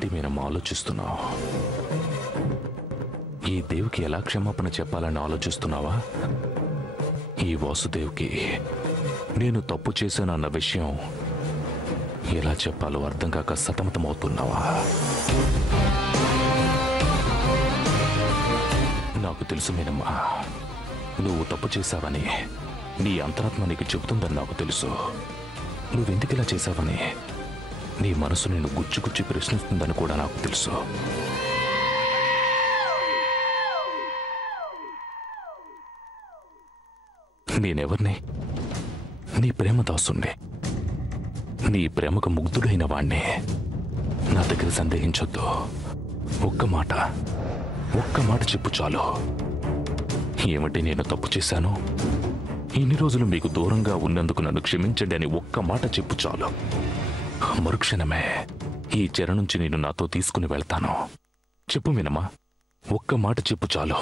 ఏంటి మీనమ్మ ఆలోచిస్తున్నావు? ఈ దేవుకి ఎలా క్షమాపణ చెప్పాలని ఆలోచిస్తున్నావా? ఈ వాసుదేవ్కి నేను తప్పు చేశానన్న విషయం ఎలా చెప్పాలో అర్థం కాక సతమతమవుతున్నావా? నాకు తెలుసు మీనమ్మ, నువ్వు తప్పు చేశావని నీ అంతరాత్మ నీకు చెబుతుందని నాకు తెలుసు. నువ్వెందుకు ఇలా చేశావని నీ మనసు నేను గుచ్చి ప్రశ్నిస్తుందని కూడా నాకు తెలుసు. నేనెవర్ని? నీ ప్రేమ దాసుణ్ణి, నీ ప్రేమకు ముగ్ధుడైన వాణ్ణి. నా దగ్గర సందేహించొద్దు. ఒక్క మాట చెప్పు చాలు. ఏమిటి నేను తప్పు చేశాను? ఇన్ని రోజులు మీకు దూరంగా ఉన్నందుకు నన్ను క్షమించండి అని ఒక్క మాట చెప్పు చాలు. మరుక్షణమే ఈ చెర నుంచి నేను నాతో తీసుకుని వెళ్తాను. చెప్పు మీనమ్మా, ఒక్క మాట చెప్పు చాలు.